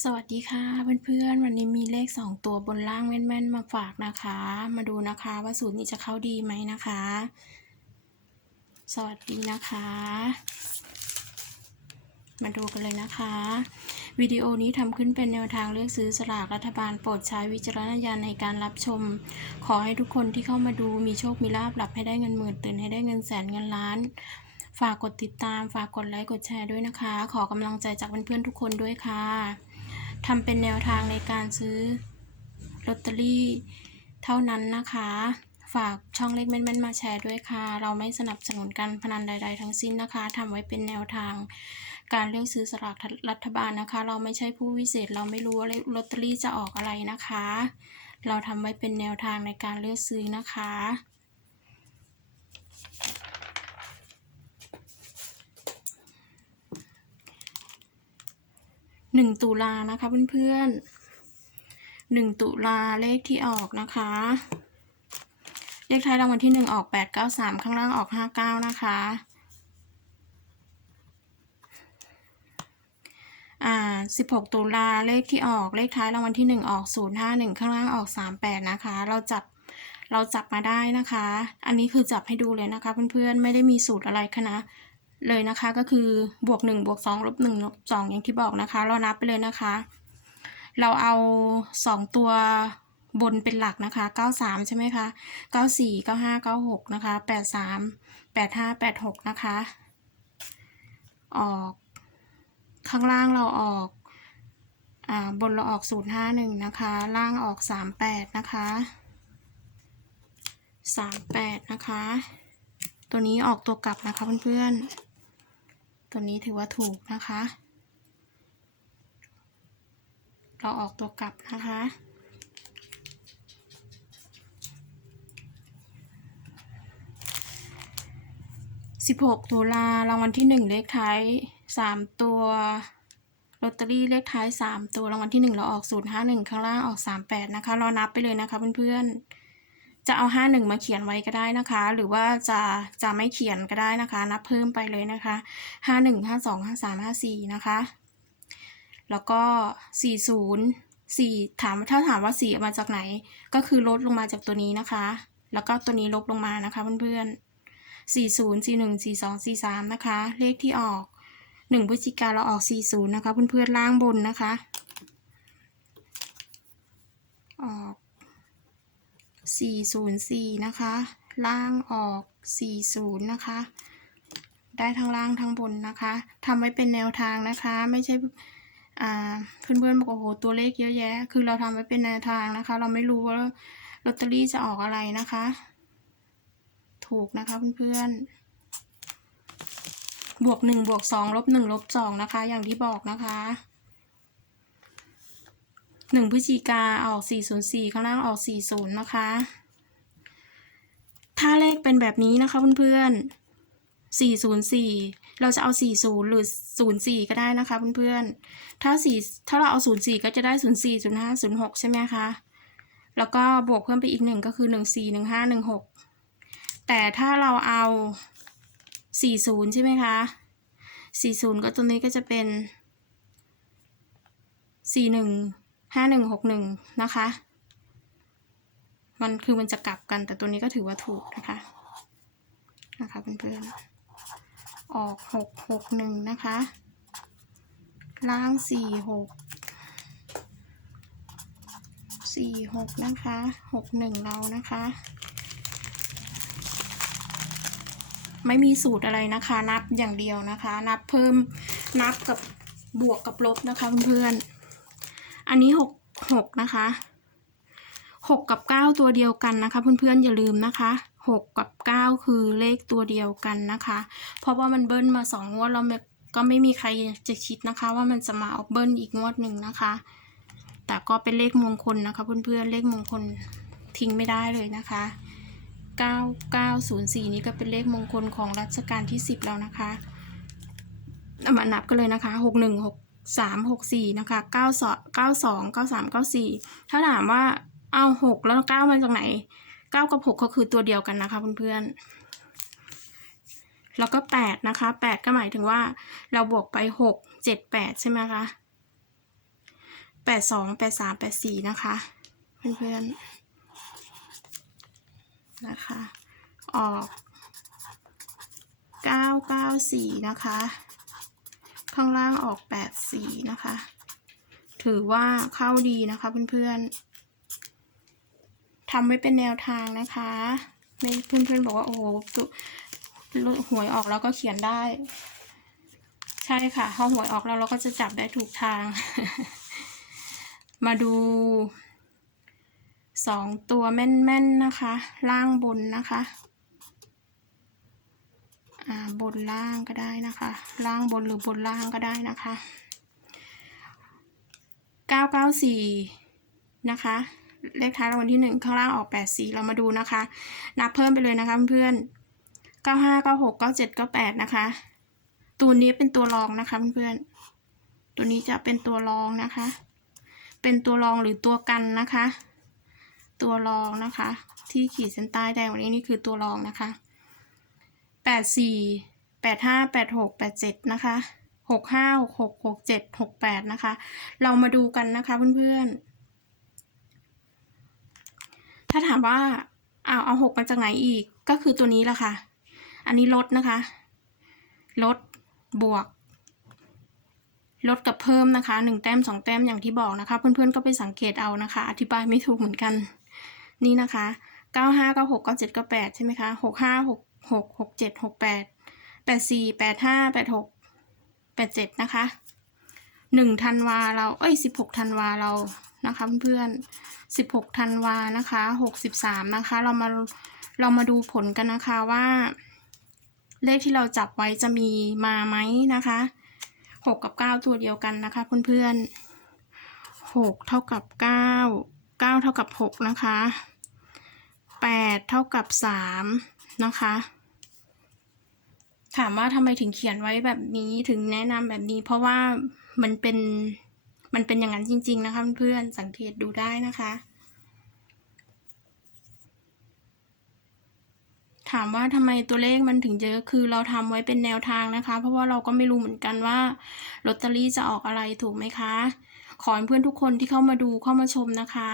สวัสดีค่ะเพื่อนๆวันนี้มีเลข 2 ตัวบนล่างแม่นๆมาฝากนะคะ มาดูนะคะว่าสูตรนี้จะเข้าดีไหมนะคะ สวัสดีนะคะ มาดูกันเลยนะคะ วิดีโอนี้ทำขึ้นเป็นแนวทางเลือกซื้อสลากรัฐบาลโปรดใช้วิจารณญาณในการรับชม ขอให้ทุกคนที่เข้ามาดูมีโชคมีลาบหลับให้ได้เงินหมื่นตื่นให้ได้เงินแสนเงินล้านฝากกดติดตาม ฝากกดไลค์ กดแชร์ด้วยนะคะ ขอกำลังใจจากเพื่อนๆทุกคนด้วยค่ะ ทำเป็นแนวทางในการซื้อลอตเตอรี่เท่านั้นนะคะ ฝากช่องเล็กแม่นๆมาแชร์ด้วยค่ะ เราไม่สนับสนุนการพนันใด ๆ ทั้งสิ้นนะคะทำไว้เป็นแนวทาง การเลือกซื้อสลากรัฐบาลนะคะ เราไม่ใช่ผู้วิเศษ เราไม่รู้ว่าลอตเตอรี่จะออกอะไรนะคะ เราทำไว้เป็นแนวทางในการเลือกซื้อนะคะ หนึ่งตุลานะคะเพื่อนๆหนึ่งตุลาเลขที่ออกนะคะ เลขท้ายรางวัลที่หนึ่งออกแปดเก้าสามข้างล่างออกห้าเก้านะคะอ่าสิบหกตุลาเลขที่ออกเลขท้ายรางวัลที่หนึ่งออกศูนย์ห้าหนึ่งข้างล่างออกสามแปดนะคะ เราจับเราจับมาได้นะคะ อันนี้คือจับให้ดูเลยนะคะเพื่อนๆ ไม่ได้มีสูตรอะไรคณะ เลยนะคะก็คือบวกหนึ่งบวกสองลบหนึ่งลบสองอย่างที่บอกนะคะ เรานับไปเลยนะคะ เราเอาสองตัวบนเป็นหลักนะคะเก้าสามใช่ไหมคะเก้าสี่เก้าห้าเก้าหกนะคะแปดสามแปดห้าแปดหกนะคะ ออกข้างล่างเราออกอ่าบนเราออกศูนย์ห้าหนึ่งนะคะ ล่างออกสามแปดนะคะสามแปดนะคะ ตัวนี้ออกตัวกลับนะคะเพื่อนๆ ตัวนี้ถือว่าถูกนะคะ เราออกตัวกลับนะคะ 16 ตุลารางวัลที่ 1 เลขท้าย 3 ตัวลอตเตอรี่เลขท้าย 3 ตัวรางวัลที่ 1 เราออก 051 ข้างล่างออก 38 นะคะ เรานับไปเลยนะคะเพื่อนๆ จะเอา 51 มาเขียนไว้ก็ได้นะคะ หรือว่าจะจะไม่เขียนก็ได้นะคะ นับเพิ่มไปเลยนะคะ 51 52 53 54 นะคะ แล้วก็ 40 4 ถามถ้าถามว่า 4 มาจากไหน ก็คือลดลงมาจากตัวนี้นะคะ แล้วก็ตัวนี้ลบลงมานะคะเพื่อนๆ 40 41 42 43 นะคะ เลขที่ออก 1พฤศจิกาเราออก 40 นะคะเพื่อนๆล่างบนนะคะ ออก 404 นะคะ ล่างออก 40 นะคะ ได้ทั้งล่างทั้งบนนะคะทำไว้เป็นแนวทางนะคะ ไม่ใช่อ่าเพื่อนๆบอกโอ้โหตัวเลขเยอะแยะ คือเราทำไว้เป็นแนวทางนะคะ เราไม่รู้ว่าลอตเตอรี่จะออกอะไรนะคะ ถูกนะคะเพื่อนๆบวกหนึ่งบวกสองลบหนึ่งลบสองนะคะ อย่างที่บอกนะคะ หนึ่งพฤศจิกาออกสี่ศูนย์สี่ข้างล่างออกสี่ศูนย์นะคะ ถ้าเลขเป็นแบบนี้นะคะเพื่อนๆสี่ศูนย์สี่เราจะเอาสี่ศูนย์หรือศูนย์สี่ก็ได้นะคะเพื่อนๆ ถ้าสี่ถ้าเราเอาศูนย์สี่ก็จะได้ศูนย์สี่ศูนย์ห้าศูนย์หกใช่ไหมคะ แล้วก็บวกเพิ่มไปอีกหนึ่งก็คือหนึ่งสี่หนึ่งห้าหนึ่งหกแต่ถ้าเราเอาสี่ศูนย์ใช่ไหมคะสี่ศูนย์ก็ตัวนี้ก็จะเป็นสี่หนึ่ง ห้าหนึ่งหกหนึ่งนะคะ มันคือมันจะกลับกันแต่ตัวนี้ก็ถือว่าถูกนะคะ นะคะเพื่อนๆ ออกหกหกหนึ่งนะคะ ล่างสี่หกสี่หกนะคะหกหนึ่งเรานะคะ ไม่มีสูตรอะไรนะคะ นับอย่างเดียวนะคะ นับเพิ่มนับกับบวกกับลบนะคะเพื่อนๆ อันนี้หกหกนะคะหกกับเก้าตัวเดียวกันนะคะ เพื่อนๆอย่าลืมนะคะหกกับเก้าคือเลขตัวเดียวกันนะคะ เพราะว่ามันเบิ้ลมาสองงวดเราก็ไม่มีใครจะคิดนะคะ ว่ามันจะมาออกเบิ้ลอีกงวดหนึ่งนะคะ แต่ก็เป็นเลขมงคลนะคะ เพื่อนๆเลขมงคลทิ้งไม่ได้เลยนะคะ9904 นี้ก็เป็นเลขมงคลของรัชกาลที่ 10 แล้วนะคะเอามานับกันเลยนะคะ 61 63 64นะคะ92 92 93 94ถ้าถามว่าเอา6แล้ว9มาจากไหน9กับ6ก็คือตัวเดียวกันนะคะเพื่อนๆแล้วก็8นะคะ8ก็หมายถึงว่าเราบวกไป6 7 8ใช่ไหมคะแปดสองแปดสามแปดสี่นะคะเพื่อนๆนะคะออกเก้าเก้าสี่นะคะ ข้างล่างออกแปดสีนะคะ ถือว่าเข้าดีนะคะเพื่อนๆทำไว้เป็นแนวทางนะคะไม่เพื่อนๆบอกว่าโอ้โหหวยออกแล้วก็เขียนได้ ใช่ค่ะพอหวยออกแล้วเราก็จะจับได้ถูกทาง มาดูสองตัวแม่นๆนะคะ ล่างบนนะคะ บนล่างก็ได้นะคะ ล่างบนหรือบนล่างก็ได้นะคะเก้าเก้าสี่นะคะ เลขท้ายรางวัลที่หนึ่งข้างล่างออกแปดสี่เรามาดูนะคะ นับเพิ่มไปเลยนะคะเพื่อนเก้าห้าเก้าหกเก้าเจ็ดเก้าแปดนะคะ ตัวนี้เป็นตัวรองนะคะเพื่อนๆ ตัวนี้จะเป็นตัวรองนะคะ เป็นตัวรองหรือตัวกันนะคะ ตัวรองนะคะ ที่ขีดเส้นใต้แดงวันนี้นี่คือตัวรองนะคะ แปดสี่แปดห้าแปดหกแปดเจ็ดนะคะหกห้าหกหกหกเจ็ดหกแปดนะคะ เรามาดูกันนะคะเพื่อนๆ ถ้าถามว่าเอาเอาหกมาจากไหนอีกก็คือตัวนี้แหละค่ะ อันนี้ลดนะคะ ลดบวก ลดกับเพิ่มนะคะหนึ่งแต้มสองแต้มอย่างที่บอกนะคะ เพื่อนๆก็ไปสังเกตเอานะคะ อธิบายไม่ถูกเหมือนกัน นี่นะคะเก้าห้าเก้าหกเก้าเจ็ดเก้าแปดใช่ไหมคะหกห้าหก หกหกเจ็ดหกแปดแปดสี่แปดห้าแปดหกแปดเจ็ดนะคะหนึ่งธันวาเรา เอ้ยสิบหกธันวาเรานะคะเพื่อนสิบหกธันวานะคะหกสิบสามนะคะ เรามาเรามาดูผลกันนะคะว่า เลขที่เราจับไว้จะมีมาไหมนะคะหกกับเก้าตัวเดียวกันนะคะเพื่อนๆหกเท่ากับเก้าเก้าเท่ากับหกนะคะแปดเท่ากับสาม นะคะ ถามว่าทำไมถึงเขียนไว้แบบนี้ถึงแนะนำแบบนี้ เพราะว่ามันเป็นมันเป็นอย่างนั้นจริง ๆ นะคะเพื่อนๆสังเกตดูได้นะคะ ถามว่าทำไมตัวเลขมันถึงเยอะคือเราทำไว้เป็นแนวทางนะคะ เพราะว่าเราก็ไม่รู้เหมือนกันว่าลอตเตอรี่จะออกอะไรถูกไหมคะ ขอให้เพื่อนทุกคนที่เข้ามาดูเข้ามาชมนะคะ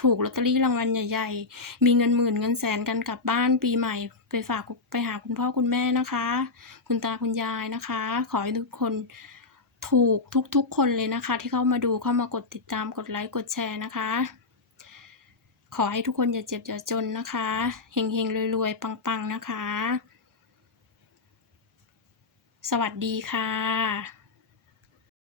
ถูกลอตเตอรี่รางวัลใหญ่ ๆ มีเงินหมื่นเงินแสนกันกลับบ้านปีใหม่ ไปฝากไปหาคุณพ่อคุณแม่นะคะ คุณตาคุณยายนะคะ ขอให้ทุกคนถูกทุกๆคนเลยนะคะ ที่เข้ามาดูเข้ามากดติดตามกดไลค์กดแชร์นะคะ ขอให้ทุกคนอย่าเจ็บอย่าจนนะคะเฮงเฮงรวยๆปังๆนะคะ สวัสดีค่ะ